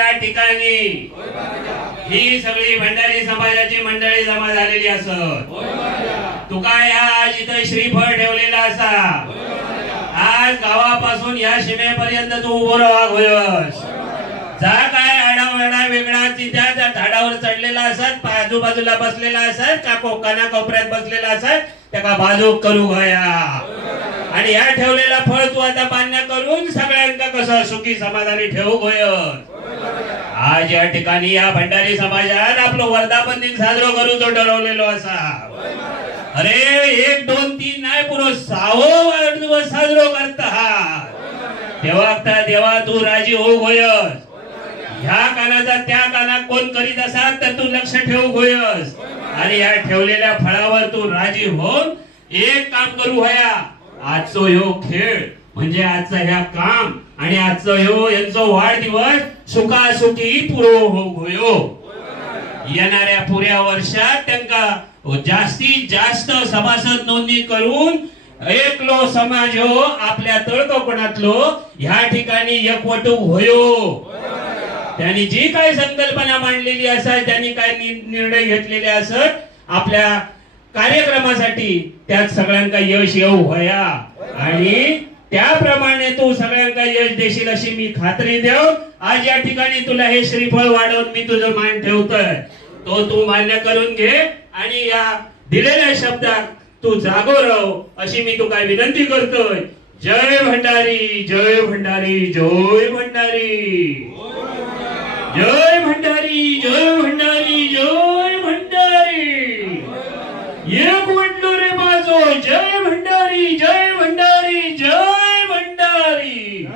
या ठिकाणी ही सगळी भंडारी समाजाची मंडळी जमा झालेली असत. तुका या आज इथं श्रीफळ ठेवलेला असा. आज गावापासून या सीमेपर्यंत तू उभो राहा होयस. जा काय आडावडा वेगळा त्या झाडावर चढलेला असत, आजूबाजूला बसलेला असत, का कोकणा कोपऱ्यात बसलेला असत, त्याका बाजूक करू गया. आणि या ठेवलेला फळ तू आता मान्य करून सगळ्यांका कसं सुखी समाधानी ठेवू होयस. आज या ठिकाणी या भंडारी समाजात आपलं वर्धापन दिन साजरो करूचो ठरवलेलो असा. अरे 1 2 3 नाही, पुरो 6 वाढदिवस साजरो करता आहात. तेव्हा तू राजी होऊ होयस. ह्या कानाचा त्या कानात कोण करीत असाल तर तू लक्ष ठेवू होयस. आणि या ठेवलेल्या फळावर तू राजी होऊन एक काम करू होया. आजचो ह्यो खेळ म्हणजे आजचा ह्या काम आणि आजचो ह्यो यांचो वाढदिवस सुखासुखी पुरो हो होयो. येणाऱ्या पुऱ्या वर्षात त्यांका जास्तीत जास्त सभासद नोंदणी करून एकलो समाज हो आपल्या तळकोकणातलो ह्या ठिकाणी एकवटू होयो. त्यांनी जी काही संकल्पना मांडलेली असत, त्यांनी काय निर्णय घेतलेले असत आपल्या कार्यक्रमासाठी, त्यात सगळ्यांका यश येऊ होया. आणि त्याप्रमाणे तू सगळ्यांका यश देशील अशी मी खात्री देऊ. आज या ठिकाणी तुला हे श्रीफळ वाढवून मी तुझं मान ठेवतोय, तो तू मान्य करून घे आणि या दिलेल्या शब्दात तू जागो राह अशी मी तुला विनंती करतोय. जय भंडारी, जय भंडारी, जय भंडारी, जय भंडारी, जय भंडारी, जय भंडारी. एक म्हटलो रे बाजो, जय भंडारी, जय भंडारी, जय भंडारी.